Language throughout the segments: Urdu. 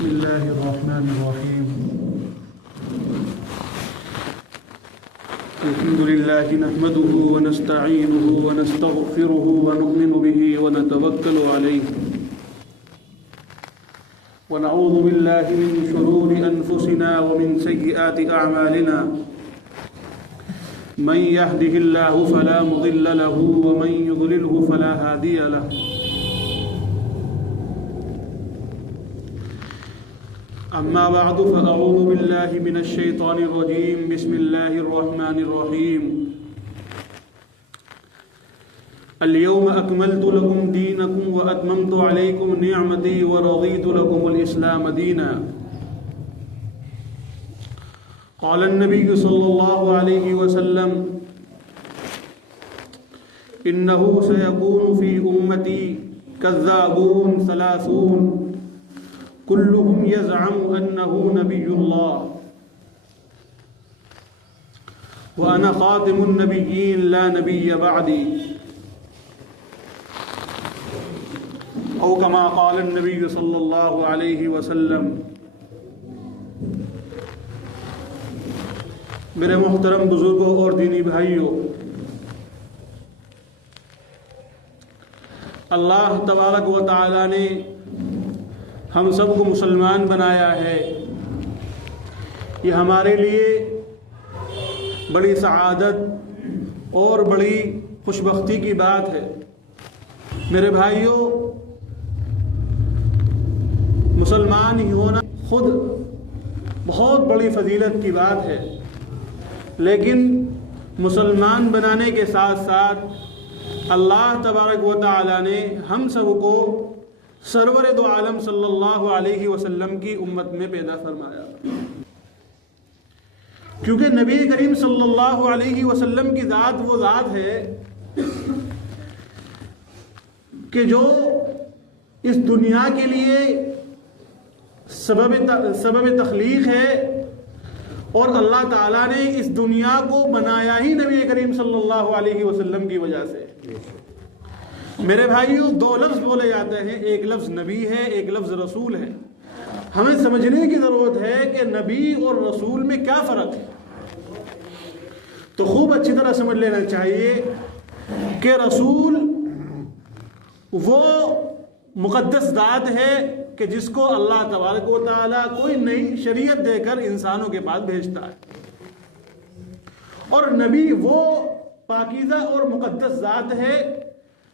بسم الله الرحمن الرحيم. الحمد لله نحمده ونستعينه ونستغفره ونؤمن به ونتوكل عليه ونعوذ بالله من شرور أنفسنا ومن سيئات أعمالنا من يهده الله فلا مضل له ومن يضلله فلا هادي له أما بعد فأعوذ بالله من الشيطان الرجيم بسم الله الرحمن الرحيم. اليوم أكملت لكم دينكم وأتممت عليكم نعمتي ورضيت لكم الإسلام دينا. قال النبي صلى الله عليه وسلم إنه سيكون في أمتي كذابون ثلاثون كلهم يزعم أنه نبي الله وأنا خاتم النبيين لا نبي بعدي أو كما قال النبي صلى الله عليه وسلم. میرے محترم بزرگوں اور دینی بھائیوں، اللہ تبارک و تعالی نے ہم سب کو مسلمان بنایا ہے. یہ ہمارے لیے بڑی سعادت اور بڑی خوشبختی کی بات ہے. میرے بھائیوں، مسلمان ہی ہونا خود بہت بڑی فضیلت کی بات ہے، لیکن مسلمان بنانے کے ساتھ ساتھ اللہ تبارک و تعالی نے ہم سب کو سرور دو عالم صلی اللہ علیہ وسلم کی امت میں پیدا فرمایا، کیونکہ نبی کریم صلی اللہ علیہ وسلم کی ذات وہ ذات ہے کہ جو اس دنیا کے لیے سبب تخلیق ہے، اور اللہ تعالیٰ نے اس دنیا کو بنایا ہی نبی کریم صلی اللہ علیہ وسلم کی وجہ سے. میرے بھائیوں، دو لفظ بولے جاتے ہیں، ایک لفظ نبی ہے، ایک لفظ رسول ہے. ہمیں سمجھنے کی ضرورت ہے کہ نبی اور رسول میں کیا فرق ہے. تو خوب اچھی طرح سمجھ لینا چاہیے کہ رسول وہ مقدس ذات ہے کہ جس کو اللہ تبارک و تعالیٰ کوئی نئی شریعت دے کر انسانوں کے پاس بھیجتا ہے، اور نبی وہ پاکیزہ اور مقدس ذات ہے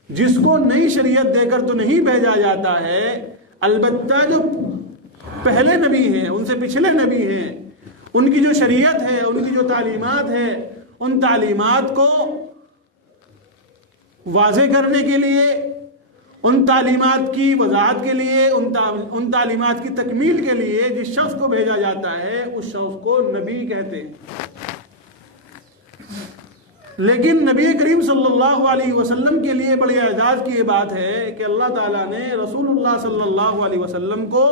جس کو نئی شریعت دے کر تو نہیں بھیجا جاتا ہے، البتہ جو پہلے نبی ہیں، ان سے پچھلے نبی ہیں، ان کی جو شریعت ہے، ان کی جو تعلیمات ہے، ان تعلیمات کو واضح کرنے کے لیے، ان تعلیمات کی وضاحت کے لیے، ان تعلیمات کی تکمیل کے لیے جس شخص کو بھیجا جاتا ہے اس شخص کو نبی کہتے ہیں. لیکن نبی کریم صلی اللہ علیہ وسلم کے لیے بڑی اعزاز کی یہ بات ہے کہ اللہ تعالیٰ نے رسول اللہ صلی اللہ علیہ وسلم کو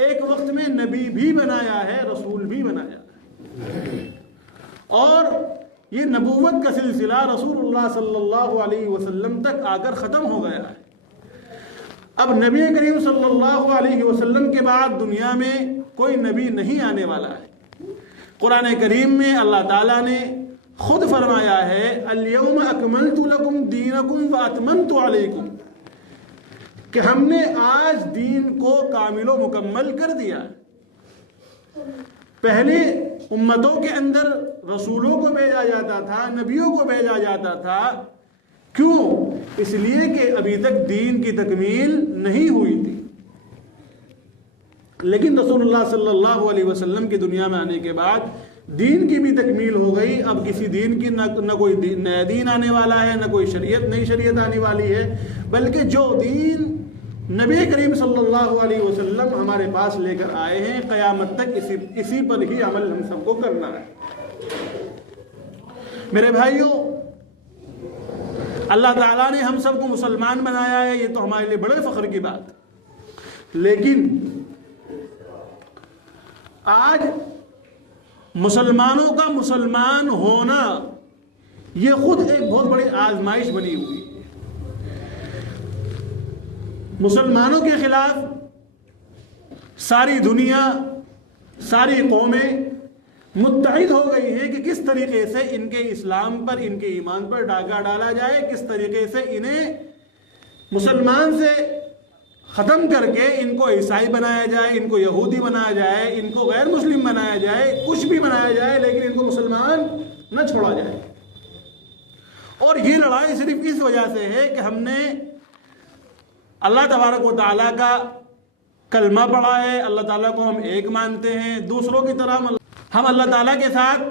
ایک وقت میں نبی بھی بنایا ہے، رسول بھی بنایا ہے، اور یہ نبوت کا سلسلہ رسول اللہ صلی اللہ علیہ وسلم تک آ کر ختم ہو گیا ہے. اب نبی کریم صلی اللہ علیہ وسلم کے بعد دنیا میں کوئی نبی نہیں آنے والا ہے. قرآن کریم میں اللہ تعالیٰ نے خود فرمایا ہے الیوم اکملت لکم دینکم واتممت علیکم، کہ ہم نے آج دین کو کامل و مکمل کر دیا. پہلے امتوں کے اندر رسولوں کو بھیجا جاتا تھا، نبیوں کو بھیجا جاتا تھا. کیوں؟ اس لیے کہ ابھی تک دین کی تکمیل نہیں ہوئی تھی. لیکن رسول اللہ صلی اللہ علیہ وسلم کی دنیا میں آنے کے بعد دین کی بھی تکمیل ہو گئی. اب کسی دین کی نہ کوئی نیا دین آنے والا ہے، نہ کوئی نئی شریعت آنے والی ہے، بلکہ جو دین نبی کریم صلی اللہ علیہ وسلم ہمارے پاس لے کر آئے ہیں، قیامت تک اسی پر ہی عمل ہم سب کو کرنا ہے. میرے بھائیوں، اللہ تعالیٰ نے ہم سب کو مسلمان بنایا ہے، یہ تو ہمارے لیے بڑے فخر کی بات. لیکن آج مسلمانوں کا مسلمان ہونا یہ خود ایک بہت بڑی آزمائش بنی ہوئی ہے. مسلمانوں کے خلاف ساری دنیا، ساری قومیں متحد ہو گئی ہیں کہ کس طریقے سے ان کے اسلام پر، ان کے ایمان پر ڈاکہ ڈالا جائے، کس طریقے سے انہیں مسلمان سے ختم کر کے ان کو عیسائی بنایا جائے، ان کو یہودی بنایا جائے، ان کو غیر مسلم بنایا جائے، کچھ بھی بنایا جائے، لیکن ان کو مسلمان نہ چھوڑا جائے۔ اور یہ لڑائی صرف اس وجہ سے ہے کہ ہم نے اللہ تبارک و تعالیٰ کا کلمہ پڑھا ہے، اللہ تعالیٰ کو ہم ایک مانتے ہیں، دوسروں کی طرح ہم اللہ تعالیٰ کے ساتھ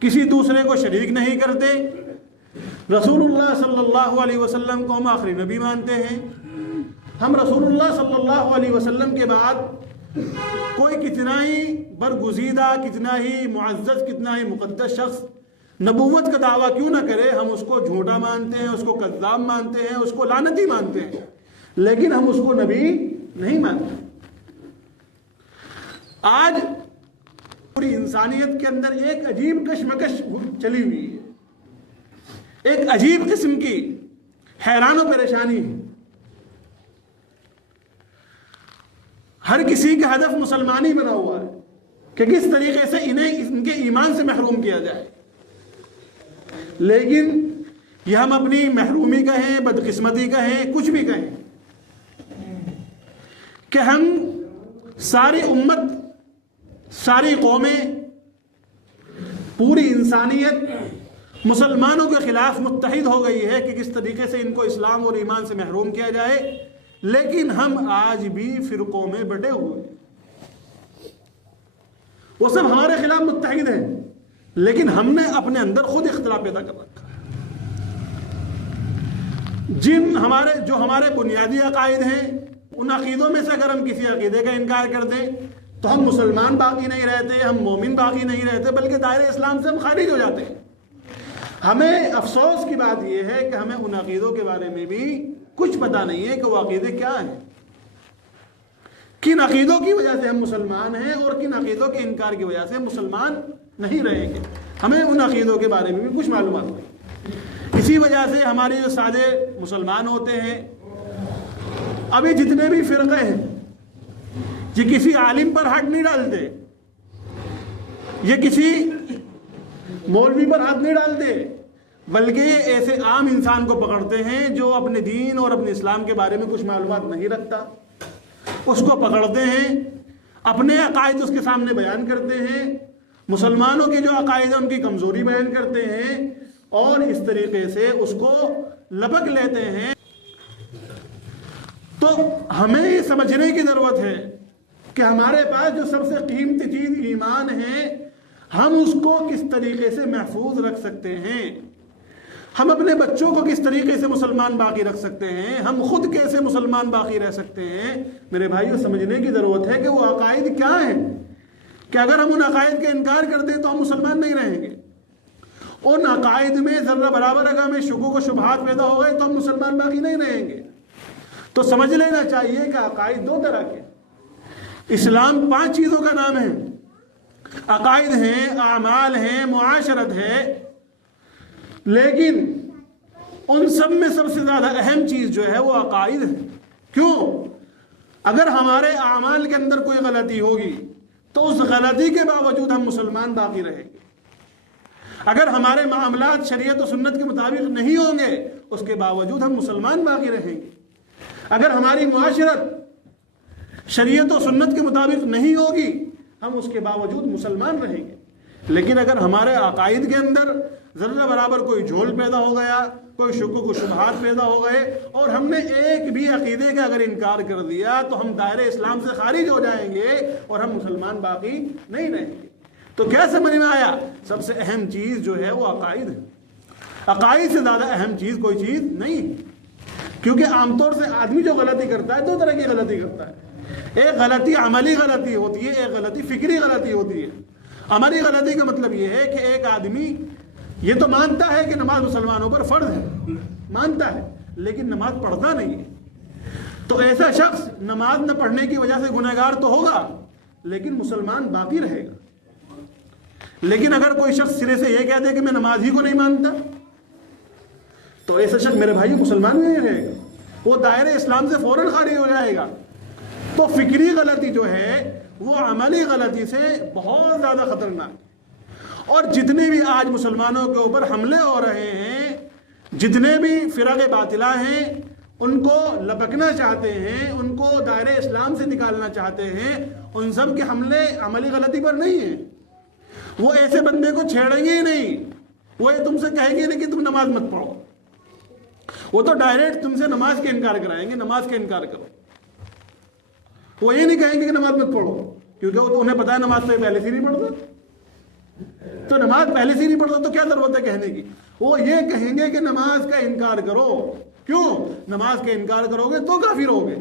کسی دوسرے کو شریک نہیں کرتے، رسول اللہ صلی اللہ علیہ وسلم کو ہم آخری نبی مانتے ہیں، ہم رسول اللہ صلی اللہ علیہ وسلم کے بعد کوئی کتنا ہی برگزیدہ، کتنا ہی معزز، کتنا ہی مقدس شخص نبوت کا دعویٰ کیوں نہ کرے، ہم اس کو جھوٹا مانتے ہیں، اس کو کذاب مانتے ہیں، اس کو لعنتی مانتے ہیں، لیکن ہم اس کو نبی نہیں مانتے۔ آج پوری انسانیت کے اندر ایک عجیب کشمکش چلی ہوئی ہے، ایک عجیب قسم کی حیران و پریشانی ہے۔ ہر کسی کا ہدف مسلمانی بنا ہوا ہے کہ کس طریقے سے انہیں ان کے ایمان سے محروم کیا جائے، لیکن یہ ہم اپنی محرومی کہیں، بدقسمتی کہیں، کچھ بھی کہیں، کہ ہم ساری امت، ساری قومیں، پوری انسانیت مسلمانوں کے خلاف متحد ہو گئی ہے کہ کس طریقے سے ان کو اسلام اور ایمان سے محروم کیا جائے، لیکن ہم آج بھی فرقوں میں بٹے ہوئے ہیں۔ وہ سب ہمارے خلاف متحد ہیں، لیکن ہم نے اپنے اندر خود اختلاف پیدا کر رکھا ہے۔ جو ہمارے بنیادی عقائد ہیں، ان عقیدوں میں سے اگر ہم کسی عقیدے کا انکار کر دیں تو ہم مسلمان باقی نہیں رہتے، ہم مومن باقی نہیں رہتے، بلکہ دائرہ اسلام سے ہم خارج ہو جاتے ہیں۔ ہمیں افسوس کی بات یہ ہے کہ ہمیں ان عقیدوں کے بارے میں بھی کچھ پتہ نہیں ہے کہ وہ عقیدے کیا ہیں، کن عقیدوں کی وجہ سے ہم مسلمان ہیں اور کن عقیدوں کے انکار کی وجہ سے مسلمان نہیں رہیں گے، ہمیں ان عقیدوں کے بارے میں بھی کچھ معلومات نہیں۔ اسی وجہ سے ہمارے جو سادے مسلمان ہوتے ہیں، ابھی جتنے بھی فرقے ہیں، یہ کسی عالم پر ہاتھ نہیں ڈالتے، یہ کسی مولوی پر ہاتھ نہیں ڈالتے، بلکہ یہ ایسے عام انسان کو پکڑتے ہیں جو اپنے دین اور اپنے اسلام کے بارے میں کچھ معلومات نہیں رکھتا، اس کو پکڑتے ہیں، اپنے عقائد اس کے سامنے بیان کرتے ہیں، مسلمانوں کے جو عقائد ہیں ان کی کمزوری بیان کرتے ہیں، اور اس طریقے سے اس کو لپک لیتے ہیں۔ تو ہمیں یہ سمجھنے کی ضرورت ہے کہ ہمارے پاس جو سب سے قیمتی چیز ایمان ہے، ہم اس کو کس طریقے سے محفوظ رکھ سکتے ہیں، ہم اپنے بچوں کو کس طریقے سے مسلمان باقی رکھ سکتے ہیں، ہم خود کیسے مسلمان باقی رہ سکتے ہیں۔ میرے بھائیو، سمجھنے کی ضرورت ہے کہ وہ عقائد کیا ہیں، کہ اگر ہم ان عقائد کا انکار کر دیں تو ہم مسلمان نہیں رہیں گے۔ ان عقائد میں ذرہ برابر اگر ہمیں شکوک و شبہات پیدا ہو گئے تو ہم مسلمان باقی نہیں رہیں گے۔ تو سمجھ لینا چاہیے کہ عقائد دو طرح کے، اسلام 5 چیزوں کا نام ہے، عقائد ہیں، اعمال ہیں، معاشرت ہے، لیکن ان سب میں سب سے زیادہ اہم چیز جو ہے وہ عقائد ہے۔ کیوں؟ اگر ہمارے اعمال کے اندر کوئی غلطی ہوگی تو اس غلطی کے باوجود ہم مسلمان باقی رہیں گے، اگر ہمارے معاملات شریعت و سنت کے مطابق نہیں ہوں گے اس کے باوجود ہم مسلمان باقی رہیں گے، اگر ہماری معاشرت شریعت و سنت کے مطابق نہیں ہوگی ہم اس کے باوجود مسلمان رہیں گے۔ لیکن اگر ہمارے عقائد کے اندر ذرہ برابر کوئی جھول پیدا ہو گیا، کوئی شکوک و شبہات پیدا ہو گئے، اور ہم نے ایک بھی عقیدے کا اگر انکار کر دیا تو ہم دائرہ اسلام سے خارج ہو جائیں گے اور ہم مسلمان باقی نہیں رہیں گے۔ تو کیا سمجھ میں آیا؟ سب سے اہم چیز جو ہے وہ عقائد ہے۔ عقائد سے زیادہ اہم چیز کوئی چیز نہیں، کیونکہ عام طور سے آدمی جو غلطی کرتا ہے 2 طرح کی غلطی کرتا ہے، ایک غلطی عملی غلطی ہوتی ہے، ایک غلطی فکری غلطی ہوتی ہے۔ عملی غلطی کا مطلب یہ ہے کہ ایک آدمی یہ تو مانتا ہے کہ نماز مسلمانوں پر فرض ہے، مانتا ہے، لیکن نماز پڑھتا نہیں ہے، تو ایسا شخص نماز نہ پڑھنے کی وجہ سے گنہگار تو ہوگا لیکن مسلمان باقی رہے گا۔ لیکن اگر کوئی شخص سرے سے یہ کہہ دے کہ میں نماز ہی کو نہیں مانتا تو ایسا شخص میرے بھائی مسلمان نہیں رہے گا، وہ دائرہ اسلام سے فوراً خارج ہو جائے گا۔ تو فکری غلطی جو ہے وہ عملی غلطی سے بہت زیادہ خطرناک ہے۔ اور جتنے بھی آج مسلمانوں کے اوپر حملے ہو رہے ہیں، جتنے بھی فرق باطلہ ہیں، ان کو لپکنا چاہتے ہیں، ان کو دائرہ اسلام سے نکالنا چاہتے ہیں، ان سب کے حملے عملی غلطی پر نہیں ہیں۔ وہ ایسے بندے کو چھیڑیں گے ہی نہیں، وہ یہ تم سے کہیں گے نہیں کہ تم نماز مت پڑھو، وہ تو ڈائریکٹ تم سے نماز کے انکار کرائیں گے، نماز کے انکار کرو۔ وہ یہ نہیں کہیں گے کہ نماز مت پڑھو، کیونکہ وہ تو انہیں پتا ہے نماز تو پہلے سے نہیں پڑھتا، تو نماز پہلے سے نہیں پڑھتا تو کیا ضرورت ہے کہنے کی۔ وہ یہ کہیں گے کہ نماز کا انکار کرو، کیوں؟ نماز کے انکار کرو گے تو کافر ہوگے۔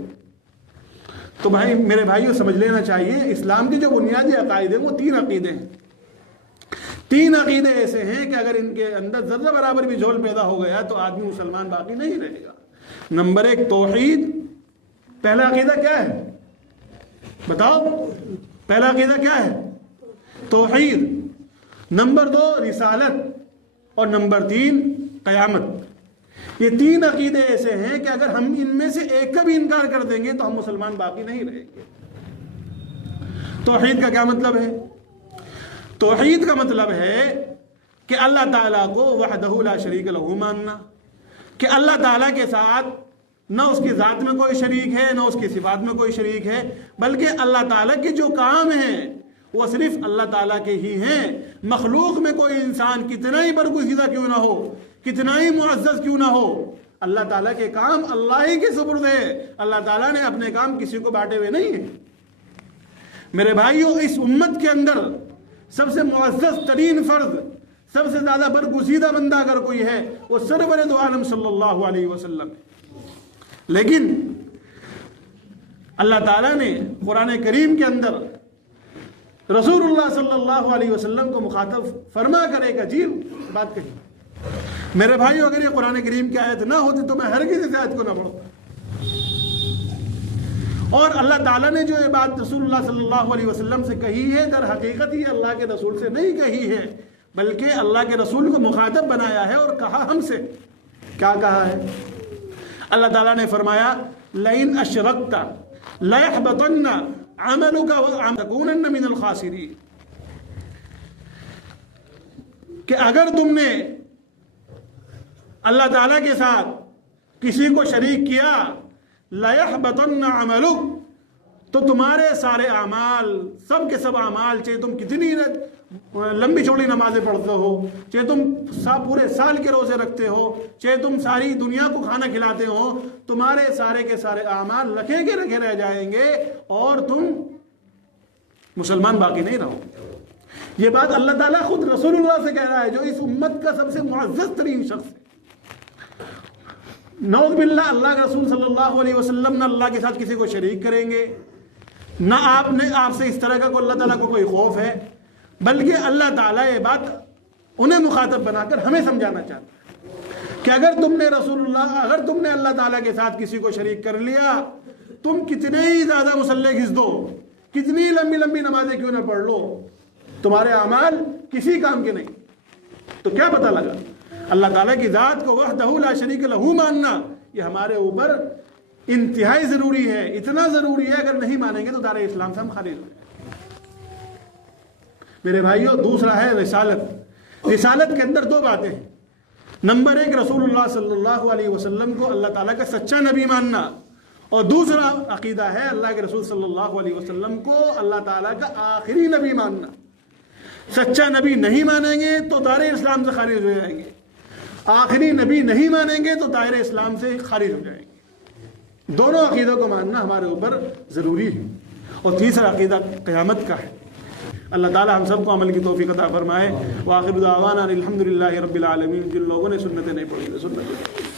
تو بھائی میرے بھائیوں سمجھ لینا چاہیے، اسلام کے جو بنیادی عقائد ہیں وہ 3 عقیدے ہیں۔ 3 عقیدے ایسے ہیں کہ اگر ان کے اندر ذرہ برابر بھی جھول پیدا ہو گیا تو آدمی مسلمان باقی نہیں رہے گا۔ نمبر 1 توحید، پہلا عقیدہ کیا ہے بتاؤ؟ پہلا عقیدہ کیا ہے؟ توحید۔ نمبر 2 رسالت، اور نمبر 3 قیامت۔ یہ 3 عقیدے ایسے ہیں کہ اگر ہم ان میں سے ایک کا بھی انکار کر دیں گے تو ہم مسلمان باقی نہیں رہیں گے۔ توحید کا کیا مطلب ہے؟ توحید کا مطلب ہے کہ اللہ تعالیٰ کو وحدہ لا شریک لہ ماننا، کہ اللہ تعالیٰ کے ساتھ نہ اس کی ذات میں کوئی شریک ہے، نہ اس کی صفات میں کوئی شریک ہے، بلکہ اللہ تعالیٰ کے جو کام ہیں وہ صرف اللہ تعالیٰ کے ہی ہیں۔ مخلوق میں کوئی انسان کتنا ہی برگزیدہ کیوں نہ ہو، کتنا ہی معزز کیوں نہ ہو، اللہ تعالیٰ کے کام اللہ ہی کے سپرد ہے۔ اللہ تعالیٰ نے اپنے کام کسی کو بانٹے ہوئے نہیں ہیں۔ میرے بھائیوں، اس امت کے اندر سب سے معزز ترین فرد، سب سے زیادہ برگزیدہ بندہ اگر کوئی ہے وہ سرور دو عالم صلی اللہ علیہ وسلم ہے۔ لیکن اللہ تعالیٰ نے قرآن کریم کے اندر رسول اللہ صلی اللہ علیہ وسلم کو مخاطب فرما کر ایک عجیب بات کہی۔ میرے بھائیو، اگر یہ قرآن کریم کی آیت نہ ہوتی تو میں ہرگز اس آیت کو نہ پڑھتا۔ اور اللہ تعالیٰ نے جو یہ بات رسول اللہ صلی اللہ علیہ وسلم سے کہی ہے، در حقیقت یہ اللہ کے رسول سے نہیں کہی ہے، بلکہ اللہ کے رسول کو مخاطب بنایا ہے اور کہا ہم سے۔ کیا کہا ہے؟ اللہ تعالیٰ نے فرمایا لَإِنْ أَشْرَكْتَ لَيَحْبَطَنَّ عَمَلُكَ وَتَكُونَنَّ مِنَ الْخَاسِرِينَ، کہ اگر تم نے اللہ تعالیٰ کے ساتھ کسی کو شریک کیا، لَيَحْبَطَنَّ عَمَلُكَ، تو تمہارے سارے اعمال، سب کے سب اعمال، چاہے تم کتنی لمبی چوڑی نمازیں پڑھتے ہو، چاہے تم پورے سال کے روزے رکھتے ہو، چاہے تم ساری دنیا کو کھانا کھلاتے ہو، تمہارے سارے کے سارے اعمال رکھے کے رکھے رہ جائیں گے اور تم مسلمان باقی نہیں رہو۔ یہ بات اللہ تعالیٰ خود رسول اللہ سے کہہ رہا ہے، جو اس امت کا سب سے معزز ترین شخص ہے۔ نعوذ باللہ، اللہ کے رسول صلی اللہ علیہ وسلم نہ اللہ کے ساتھ کسی کو شریک کریں گے، نہ آپ سے اس طرح کا اللہ تعالیٰ کو کوئی خوف ہے، بلکہ اللہ تعالیٰ یہ بات انہیں مخاطب بنا کر ہمیں سمجھانا چاہتا ہے کہ اگر تم نے اللہ تعالیٰ کے ساتھ کسی کو شریک کر لیا، تم کتنے ہی زیادہ مصلے گھس دو، کتنی لمبی لمبی نمازیں کیوں نہ پڑھ لو، تمہارے اعمال کسی کام کے نہیں۔ تو کیا پتہ لگا؟ اللہ تعالیٰ کی ذات کو وحدہ لا شریک لہ ماننا یہ ہمارے اوپر انتہائی ضروری ہے، اتنا ضروری ہے اگر نہیں مانیں گے تو دار اسلام سے ہم خارج ہو جائیں گے۔ میرے بھائیوں، دوسرا ہے رسالت۔ رسالت کے اندر 2 باتیں ہیں۔ نمبر 1 رسول اللہ صلی اللہ علیہ وسلم کو اللہ تعالیٰ کا سچا نبی ماننا، اور دوسرا عقیدہ ہے اللہ کے رسول صلی اللہ علیہ وسلم کو اللہ تعالیٰ کا آخری نبی ماننا۔ سچا نبی نہیں مانیں گے تو دائرہ اسلام سے خارج ہو جائیں گے، آخری نبی نہیں مانیں گے تو دائرہ اسلام سے خارج ہو جائیں گے۔ دونوں عقیدوں کو ماننا ہمارے اوپر ضروری ہے۔ اور تیسرا عقیدہ قیامت کا ہے۔ اللہ تعالی ہم سب کو عمل کی توفیق عطا فرمائے۔ وآخر دعوانا الحمدللہ رب العالمین۔ جن لوگوں نے سنتیں نہیں پڑھی سنت